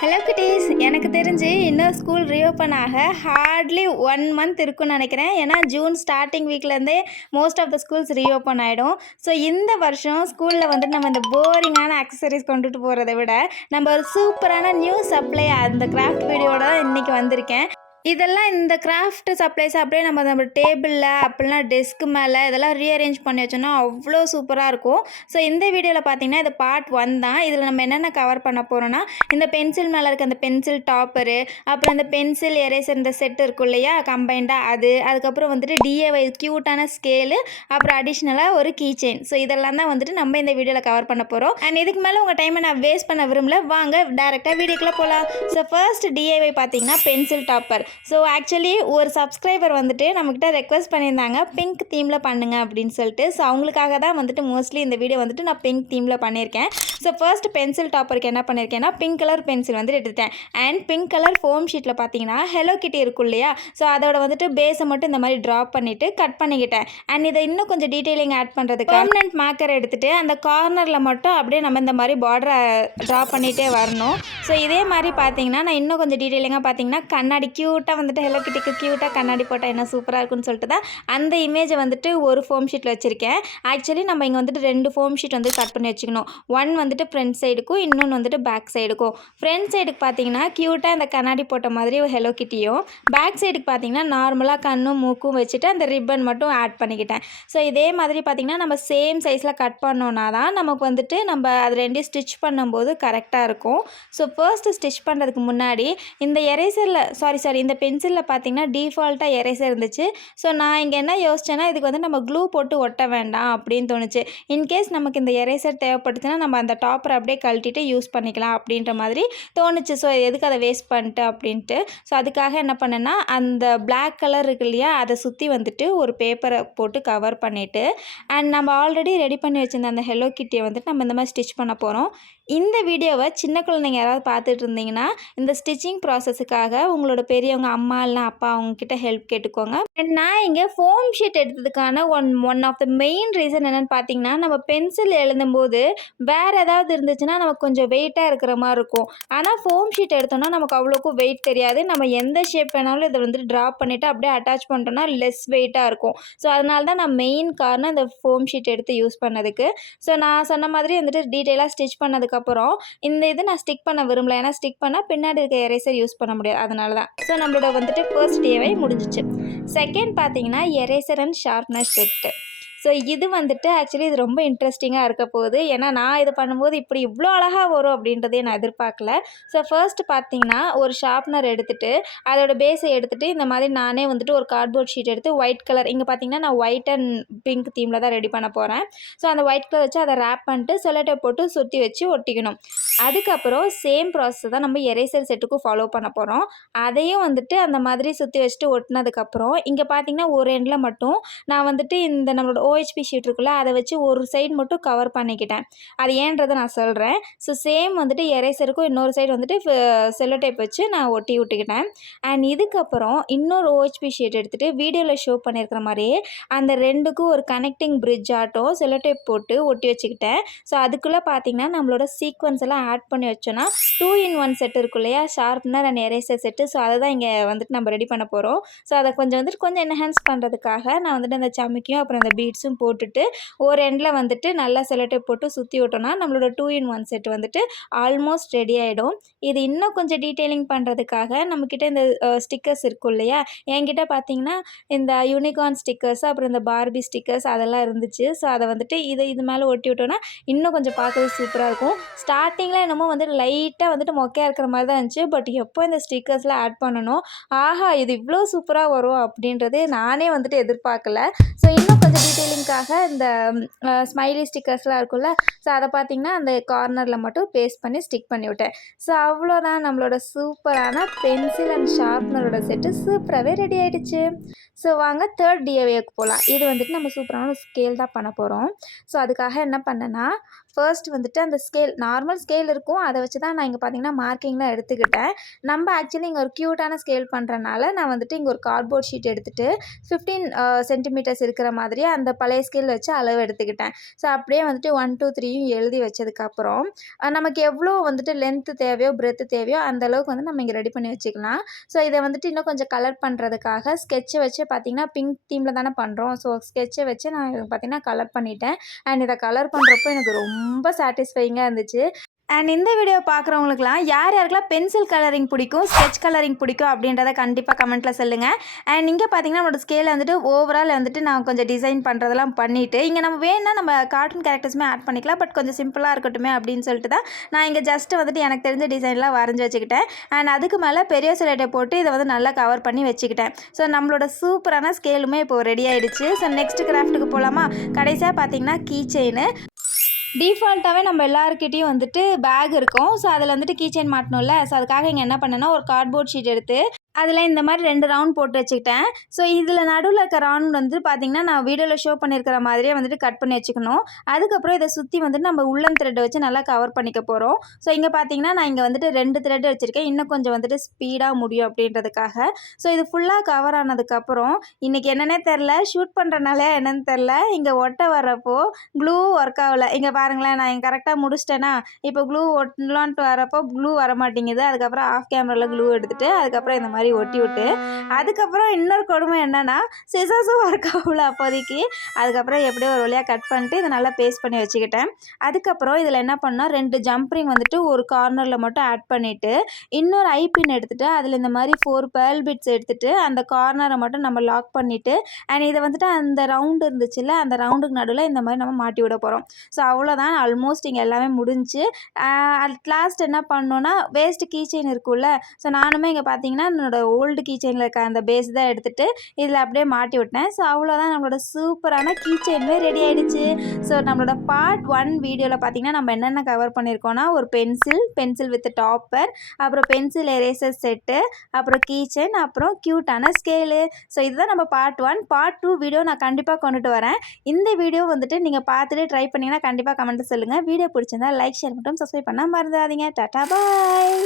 Hello குட்டீஸ், எனக்கு தெரிஞ்சு இன்னும் ஸ்கூல் ரீஓப்பன் ஆக ஹார்ட்லி 1 மந்த் இருக்குன்னு நினைக்கிறேன். ஏன்னா ஜூன் ஸ்டார்டிங் வீக்லேருந்தே most of the schools reopen ஆகிடும். ஸோ இந்த வருஷம் ஸ்கூலில் வந்துட்டு நம்ம இந்த போரிங்கான ஆக்சசரிஸ் கொண்டுட்டு போகிறத விட நம்ம ஒரு சூப்பரான நியூ சப்ளை அந்த கிராஃப்ட் வீடியோட தான் இன்றைக்கி வந்திருக்கேன். இதெல்லாம் இந்த கிராஃப்ட் சப்ளைஸ் அப்படியே நம்ம டேபிளில் அப்படின்னா டெஸ்க்கு மேலே இதெல்லாம் ரீஅரேஞ்ச் பண்ணி வச்சோன்னா அவ்வளோ சூப்பராக இருக்கும். ஸோ இந்த வீடியோவில் பார்த்தீங்கன்னா இது பார்ட் 1 தான். இதில் நம்ம என்னென்ன கவர் பண்ண போகிறோன்னா, இந்த பென்சில் மேலே இருக்க அந்த பென்சில் டாப்பரு, அப்புறம் இந்த பென்சில் எரேசர் இந்த செட் இருக்கும் இல்லையா கம்பைண்டாக அதுக்கப்புறம் வந்துட்டு டிஏஒய் க்யூட்டான ஸ்கேலு, அப்புறம் அடிஷ்னலாக ஒரு கீ செயின். ஸோ இதெல்லாம் தான் வந்துட்டு நம்ம இந்த வீடியோவில் கவர் பண்ண போகிறோம். அண்ட் இதுக்கு மேலே உங்கள் டைமை நான் வேஸ்ட் பண்ண விரும்பல. வாங்க டேரெக்டாக வீடியோக்குள்ளே போகலாம். ஸோ ஃபர்ஸ்ட் டிஏஒய் பார்த்தீங்கன்னா பென்சில் டாப்பர். ஸோ ஆக்சுவலி ஒரு சப்ஸ்கிரைபர் வந்துட்டு நம்மக்கிட்ட ரெக்வஸ்ட் பண்ணியிருந்தாங்க பிங்க் தீமில் பண்ணுங்க அப்படின்னு சொல்லிட்டு. ஸோ அவங்களுக்காக தான் வந்துட்டு மோஸ்ட்லி இந்த வீடியோ வந்துட்டு நான் பிங்க் தீமில் பண்ணியிருக்கேன். ஸோ ஃபர்ஸ்ட் பென்சில் டாப்பருக்கு என்ன பண்ணியிருக்கேன்னா பிங்க் கலர் பென்சில் வந்துட்டு எடுத்துட்டேன். அண்ட் பிங்க் கலர் ஃபோம் ஷீட்டில் பார்த்தீங்கன்னா ஹெலோ கிட்டி இருக்கும் இல்லையா, ஸோ அதோட வந்துட்டு பேஸை மட்டும் இந்த மாதிரி ட்ராப் பண்ணிவிட்டு கட் பண்ணிக்கிட்டேன். அண்ட் இதை இன்னும் கொஞ்சம் டீட்டெயிலிங் ஆட் பண்ணுறதுக்கு பெர்மனன்ட் மார்க்கர் எடுத்துகிட்டு அந்த கார்னரில் மட்டும் அப்படியே நம்ம இந்த மாதிரி பார்டரை ட்ரா பண்ணிகிட்டே வரணும். ஸோ இதே மாதிரி பார்த்தீங்கன்னா நான் இன்னும் கொஞ்சம் டீட்டெயிலிங்காக பார்த்தீங்கன்னா கண்ணாடி க்யூட்டாக வந்துட்டு ஹெலோ கிட்டிக்கு க்யூட்டாக கண்ணாடி போட்டால் என்ன சூப்பராக இருக்குன்னு சொல்லிட்டு தான் அந்த இமேஜை வந்துட்டு ஒரு ஃபோம் ஷீட்டில் வச்சுருக்கேன். ஆக்சுவலி நம்ம இங்கே வந்துட்டு 2 ஃபோம் ஷீட் வந்து கட் பண்ணி வச்சுக்கணும். ஒன் வந்துட்டு ஃப்ரண்ட் சைடுக்கும், இன்னொன்று வந்துட்டு பேக் சைடுக்கும். ஃப்ரண்ட் சைடுக்கு பார்த்தீங்கன்னா க்யூட்டாக இந்த கண்ணாடி போட்ட மாதிரி ஒரு ஹெலோ கிட்டியும், பேக் சைடுக்கு பார்த்தீங்கன்னா நார்மலாக கண்ணும் மூக்கும் வச்சுட்டு அந்த ரிப்பன் மட்டும் ஆட் பண்ணிக்கிட்டேன். ஸோ இதே மாதிரி பார்த்தீங்கன்னா நம்ம சேம் சைஸில் கட் பண்ணோன்னா தான் நமக்கு வந்துட்டு நம்ம அது 2 ஸ்டிச் பண்ணும்போது கரெக்டாக இருக்கும். ஸோ ஃபர்ஸ்ட்டு ஸ்டிச் பண்ணுறதுக்கு முன்னாடி இந்த எரேசரில் சாரி இந்த பென்சிலில் பார்த்தீங்கன்னா டிஃபால்ட்டாக எரேசர் இருந்துச்சு. ஸோ நான் இங்கே என்ன யோசிச்சேன்னா இதுக்கு வந்து நம்ம க்ளூ போட்டு ஒட்ட வேண்டாம் அப்படின்னு தோணுச்சு. இன்கேஸ் நமக்கு இந்த எரேசர் தேவைப்பட்டுச்சுன்னா நம்ம அந்த டாப்பரை அப்படியே கழட்டிட்டு யூஸ் பண்ணிக்கலாம் அப்படின்ற மாதிரி தோணுச்சு. ஸோ எதுக்கு அதை வேஸ்ட் பண்ணிட்டு அப்படின்ட்டு. ஸோ அதுக்காக என்ன பண்ணேன்னா அந்த பிளாக் கலர் இருக்கு இல்லையா, அதை சுற்றி வந்துட்டு ஒரு பேப்பரை போட்டு கவர் பண்ணிவிட்டு அண்ட் நம்ம ஆல்ரெடி ரெடி பண்ணி வச்சுருந்த அந்த ஹெலோ கிட்டியை வந்துட்டு நம்ம இந்த மாதிரி ஸ்டிச் பண்ண போகிறோம். இந்த வீடியோவை சின்ன குழந்தைங்க யாராவது பார்த்துட்டு இருந்தீங்கன்னா இந்த ஸ்டிச்சிங் ப்ராசஸுக்காக உங்களோட பெரியவங்க அம்மா இல்லை அப்பா அவங்கக்கிட்ட ஹெல்ப் கேட்டுக்கோங்க. அண்ட் நான் இங்கே ஃபோம் ஷீட் எடுத்ததுக்கான one of the main reason என்னென்னு பார்த்தீங்கன்னா, நம்ம பென்சில் எழுதும்போது வேறு ஏதாவது இருந்துச்சுன்னா நமக்கு கொஞ்சம் வெயிட்டாக இருக்கிற மாதிரி இருக்கும். ஆனால் ஃபோம் ஷீட் எடுத்தோம்னா நமக்கு அவ்வளோக்கும் வெயிட் தெரியாது. நம்ம எந்த ஷேப் வேணாலும் இதை வந்துட்டு ட்ராப் பண்ணிவிட்டு அப்படியே அட்டாச் பண்ணிட்டோம்னா லெஸ் வெயிட்டாக இருக்கும். ஸோ அதனால தான் நான் மெயின் காரணம் இந்த ஃபோம் ஷீட் எடுத்து யூஸ் பண்ணதுக்கு. ஸோ நான் சொன்ன மாதிரி வந்துட்டு டீட்டெயிலாக ஸ்டிச் பண்ணதுக்கப்புறம் இந்த இது நான் ஸ்டிக் பண்ண விரும்பல. ஏன்னா ஸ்டிக் பண்ணால் பின்னாடி இருக்க எரேசர் யூஸ் பண்ண முடியாது, அதனால தான். ஸோ நம்மளோட வந்துட்டு ஃபர்ஸ்ட் டேவை முடிஞ்சிச்சு. செகண்ட் பார்த்தீங்கன்னா eraser and sharpener set. So இது வந்துட்டு ஆக்சுவலி இது ரொம்ப இன்ட்ரெஸ்டிங்காக இருக்க போகுது. ஏன்னா நான் இது பண்ணும்போது இப்படி இவ்வளோ அழகாக வரும் அப்படின்றதே நான் எதிர்பார்க்கல. ஸோ ஃபர்ஸ்ட் பார்த்தீங்கன்னா ஒரு ஷார்ப்னர் எடுத்துகிட்டு அதோட பேஸை எடுத்துகிட்டு இந்த மாதிரி நானே வந்துட்டு ஒரு கார்ட்போர்ட் ஷீட் எடுத்து ஒயிட் கலர், இங்கே பார்த்தீங்கன்னா நான் ஒயிட் அண்ட் பிங்க் தீமில் தான் ரெடி பண்ண போகிறேன். ஸோ அந்த ஒயிட் கலர் வச்சு அதை ரேப் பண்ணிட்டு செல்லோடேப் போட்டு சுற்றி வச்சு ஒட்டிக்கணும். அதுக்கப்புறம் சேம் ப்ராசஸ் தான் நம்ம எரேசர் செட்டுக்கும் ஃபாலோ பண்ண போகிறோம். அதையும் வந்துட்டு அந்த மாதிரி சுற்றி வச்சுட்டு ஒட்டினதுக்கப்புறம் இங்கே பார்த்தீங்கன்னா ஒரு எண்டில் மட்டும் நான் வந்துட்டு இந்த நம்மளோட OHP ஷீட் இருக்குல்ல அதை வச்சு ஒரு சைடு மட்டும் கவர் பண்ணிக்கிட்டேன். அது ஏன்றதை நான் சொல்கிறேன். ஸோ சேம் வந்துட்டு எரேசருக்கும் இன்னொரு சைடு வந்துட்டு செல்லோ டேப் வச்சு நான் ஒட்டி விட்டுக்கிட்டேன். அண்ட் இதுக்கப்புறம் இன்னொரு OHP ஷீட் எடுத்துகிட்டு வீடியோவில் ஷோ பண்ணியிருக்கிற மாதிரியே அந்த 2க்கும் ஒரு கனெக்டிங் பிரிட்ஜ் ஆட்டம் செல்லோ டேப் போட்டு ஒட்டி வச்சுக்கிட்டேன். ஸோ அதுக்குள்ளே பார்த்தீங்கன்னா நம்மளோட சீக்வன்ஸ் எல்லாம் ஆட் பண்ணி வச்சோன்னா 2-in-1 செட் இருக்கும் இல்லையா, sharpener and eraser set. So அதை தான் இங்கே வந்துட்டு நம்ம ரெடி பண்ண போகிறோம். ஸோ அதை கொஞ்சம் என்ஹான்ஸ் பண்ணுறதுக்காக நான் வந்துட்டு அந்த சமிக்கியும் அப்புறம் அந்த பீட்ஸும் போட்டுட்டு ஒரு எண்டில் வந்துட்டு நல்லா செல்லோடேப் போட்டு சுற்றி விட்டோன்னா நம்மளோட 2-in-1 செட் வந்துட்டு ஆல்மோஸ்ட் ரெடி ஆகிடும். இது இன்னும் கொஞ்சம் டீட்டெயிலிங் பண்ணுறதுக்காக நம்மக்கிட்ட இந்த ஸ்டிக்கர்ஸ் இருக்கும் இல்லையா, என்கிட்ட பார்த்தீங்கன்னா இந்த யூனிகார்ன் ஸ்டிக்கர்ஸ் அப்புறம் இந்த பார்பி ஸ்டிக்கர்ஸ் அதெல்லாம் இருந்துச்சு. ஸோ அதை வந்துட்டு இது மேலே ஒட்டி விட்டோன்னா இன்னும் கொஞ்சம் பார்க்கறது சூப்பராக இருக்கும். ஸ்டார்டிங்கில் என்னமோ வந்துட்டு லைட்டாக வந்துட்டு மொக்கையாக இருக்கிற மாதிரி தான் இருந்துச்சு. பட் எப்போ இந்த ஸ்டிக்கர்ஸ்லாம் ஆட் பண்ணணும், ஆஹா இது இவ்வளோ சூப்பராக வரும் அப்படின்றது நானே வந்துட்டு எதிர்பார்க்கல. ஸோ இன்னும் கொஞ்சம் டீட்டெயிலிங்காக இந்த ஸ்மைலி ஸ்டிக்கர்ஸ்லாம் இருக்கும்ல, ஸோ அதை பார்த்திங்கன்னா அந்த கார்னரில் மட்டும் பேஸ்ட் பண்ணி ஸ்டிக் பண்ணி விட்டேன். ஸோ அவ்வளோதான், நம்மளோட சூப்பரான பென்சில் அண்ட் ஷார்ப்னரோட செட்டு சூப்பராகவே ரெடி ஆகிடுச்சு. ஸோ வாங்க தேர்ட் டிஏவேக்கு போகலாம். இது வந்துட்டு நம்ம சூப்பரான ஸ்கேல் தான் பண்ண போகிறோம். ஸோ அதுக்காக என்ன பண்ணேன்னா ஃபர்ஸ்ட் வந்துட்டு அந்த ஸ்கேல் நார்மல் ஸ்கேல் இருக்கும், அதை வச்சு தான் நான் இங்கே பார்த்தீங்கன்னா மார்க்கிங்லாம் எடுத்துக்கிட்டேன். நம்ம ஆக்சுவலி இங்கே ஒரு க்யூட்டான ஸ்கேல் பண்ணுறனால நான் வந்துட்டு இங்கே ஒரு கார்ட்போர்ட் ஷீட் எடுத்துகிட்டு 15 சென்டிமீட்டர்ஸ் இருக்கிற மாதிரி அந்த பழைய ஸ்கேல் வச்சு அளவு எடுத்துக்கிட்டேன். ஸோ அப்படியே வந்துட்டு 1 2 3யும் எழுதி வச்சதுக்கப்புறம் நமக்கு எவ்வளோ வந்துட்டு லென்த்து தேவையோ பிரெத்து தேவையோ அந்த அளவுக்கு வந்து நம்ம இங்கே ரெடி பண்ணி வச்சுக்கலாம். ஸோ இதை வந்துட்டு இன்னும் கொஞ்சம் கலர் பண்ணுறதுக்காக ஸ்கெட்சை வச்சு பார்த்தீங்கன்னா பிங்க் தீமில் தானே பண்ணுறோம். ஸோ ஸ்கெட்சை வச்சு நான் பார்த்தீங்கன்னா கலர் பண்ணிட்டேன். அண்ட் இதை கலர் பண்ணுறப்போ எனக்கு ரொம்ப சாட்டிஸ்ஃபையிங்காக இருந்துச்சு. அண்ட் இந்த வீடியோ பார்க்குறவங்களுக்குலாம் யார் யாருக்கெல்லாம் பென்சில் கலரிங் பிடிக்கும், ஸ்கெட்ச் கலரிங் பிடிக்கும் அப்படின்றத கண்டிப்பாக கமெண்ட்டில் சொல்லுங்கள். அண்ட் இங்கே பார்த்தீங்கன்னா நம்மளோட ஸ்கேலை வந்துட்டு ஓவரால் வந்துட்டு நான் கொஞ்சம் டிசைன் பண்ணுறதெல்லாம் பண்ணிவிட்டு இங்கே நம்ம வேணுன்னா நம்ம கார்ட்டூன் கேரக்டர்ஸுமே ஆட் பண்ணிக்கலாம். பட் கொஞ்சம் சிம்பிளாக இருக்கட்டுமே அப்படின்னு சொல்லிட்டு தான் நான் இங்கே ஜஸ்ட்டு வந்துட்டு எனக்கு தெரிஞ்ச டிசைன்லாம் வரைஞ்சி வச்சுக்கிட்டேன். அண்ட் அதுக்கு மேலே பெரிய சிலைட்டை போட்டு இதை வந்து நல்லா கவர் பண்ணி வச்சுக்கிட்டேன். ஸோ நம்மளோட சூப்பரான ஸ்கேலுமே இப்போது ரெடி ஆகிடுச்சு. ஸோ நெக்ஸ்ட் கிராஃப்ட்டுக்கு போகலாமா? கடைசியாக பார்த்தீங்கன்னா கீ செயின். டிஃபால்ட்டாகவே நம்ம எல்லாருக்கிட்டேயும் வந்துட்டு பேக் இருக்கும். ஸோ அதில் வந்துட்டு கீ செயின் மாட்டணும்ல. ஸோ அதுக்காக இங்கே என்ன பண்ணேன்னா ஒரு கார்ட்போர்ட் ஷீட் எடுத்து அதில் இந்த மாதிரி 2 ரவுண்ட் போட்டு வச்சுக்கிட்டேன். ஸோ இதில் நடுவில் இருக்க ரவுண்ட் வந்து பார்த்திங்கன்னா நான் வீடியோவில் ஷோ பண்ணியிருக்கிற மாதிரியே வந்துட்டு கட் பண்ணி வச்சுக்கணும். அதுக்கப்புறம் இதை சுற்றி வந்துட்டு நம்ம உள்ளன் த்ரெட்டை வச்சு நல்லா கவர் பண்ணிக்க போகிறோம். ஸோ இங்கே பார்த்திங்கன்னா நான் இங்கே வந்துட்டு 2 த்ரெட் வச்சுருக்கேன். இன்னும் கொஞ்சம் வந்துட்டு ஸ்பீடாக முடியும் அப்படின்றதுக்காக. ஸோ இது ஃபுல்லாக கவர் ஆனதுக்கப்புறம் இன்றைக்கி என்னென்னே தெரில, ஷூட் பண்ணுறனால என்னென்னு தெரில, இங்கே ஒட்ட வர்றப்போ க்ளூ ஒர்க் ஆகலை. இங்கே பாருங்களேன், நான் இங்கே கரெக்டாக முடிச்சிட்டேன்னா இப்போ க்ளூ ஒட்டலான்ட்டு வரப்போ க்ளூ வர மாட்டேங்குது. அதுக்கப்புறம் ஆஃப் கேமராவில் க்ளூ எடுத்துகிட்டு அதுக்கப்புறம் இந்த மாதிரி ஒட்டி விட்டு அதுக்கப்புறம் இன்னொரு கொடுமை என்னன்னா சிசர்ஸும் ஒர்க் ஆகல அப்போதைக்கு. அதுக்கப்புறம் எப்படியோ ஒரு வழியாக கட் பண்ணிட்டு இதை நல்லா பேஸ்ட் பண்ணி வச்சுக்கிட்டேன். அதுக்கப்புறம் இதில் என்ன பண்ணால் 2 ஜம்ப்ரிங் வந்துட்டு ஒரு கார்னரில் மட்டும் ஆட் பண்ணிவிட்டு இன்னொரு ஐபின் எடுத்துகிட்டு அதில் இந்த மாதிரி 4 பேர்ல் பிட்ஸ் எடுத்துகிட்டு அந்த கார்னரை மட்டும் நம்ம லாக் பண்ணிவிட்டு அண்ட் இதை வந்துட்டு அந்த ரவுண்டு இருந்துச்சுல்ல அந்த ரவுண்டுக்கு நடுவில் இந்த மாதிரி நம்ம மாட்டி விட போகிறோம். ஸோ அவ்வளோதான், ஆல்மோஸ்ட் இங்கே எல்லாமே முடிஞ்சு. அட் லாஸ்ட் என்ன பண்ணோன்னா வேஸ்ட்டு கீ செயின் இருக்குல்ல. ஸோ நானுமே இங்கே பார்த்தீங்கன்னா என்னோட ஓல்டு கீ செயினில் இருக்க அந்த பேஸ் தான் எடுத்துகிட்டு இதில் அப்படியே மாட்டி விட்டேன். ஸோ அவ்வளோதான், நம்மளோட சூப்பரான கீ செயினுமே ரெடி ஆகிடுச்சு. ஸோ நம்மளோட பார்ட் 1 வீடியோவில் பார்த்திங்கன்னா நம்ம என்னென்ன கவர் பண்ணியிருக்கோன்னா ஒரு பென்சில் வித் டாப்பர், அப்புறம் பென்சில் எரேசர் செட்டு, அப்புறம் கீ செயின், அப்புறம் க்யூட்டான ஸ்கேலு. ஸோ இதுதான் நம்ம பார்ட் 1. பார்ட் 2 வீடியோ நான் கண்டிப்பாக கொண்டுட்டு வரேன். இந்த வீடியோ வந்துட்டு நீங்கள் பார்த்துட்டு ட்ரை பண்ணிங்கன்னா கண்டிப்பாக கமெண்ட்டு சொல்லுங்கள். வீடியோ பிடிச்சிருந்தா லைக், ஷேர் மட்டும் சப்ஸ்கிரைப் பண்ணால் மறந்துடாதீங்க. டாட்டா பாய்.